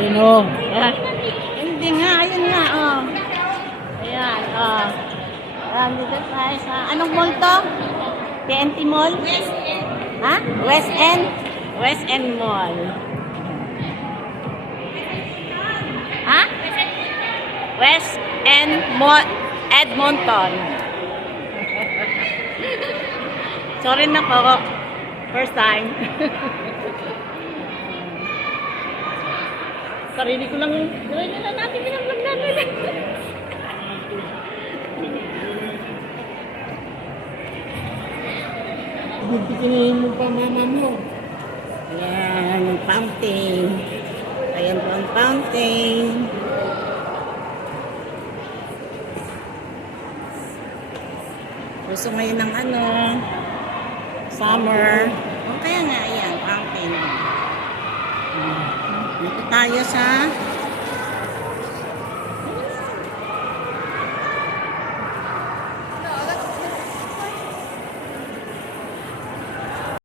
Yun o. Ayan. Hindi nga, ayun nga, oh. Ayan, oh. Ayan, dito tayo sa, anong mall to? TNT Mall? West End. Ha? West End? West End Mall. Ha? West End Mall, Edmonton. Sorry na po. First time. Sarili ko lang. Sarili na natin pinag-vlog natin. Bibigyan mo pa mama mo. Ayan, ang fountain. Ayan po ang fountain. Gusto ngayon ng ano, summer. O kaya nga, ayan, fountain. Dito tayo sa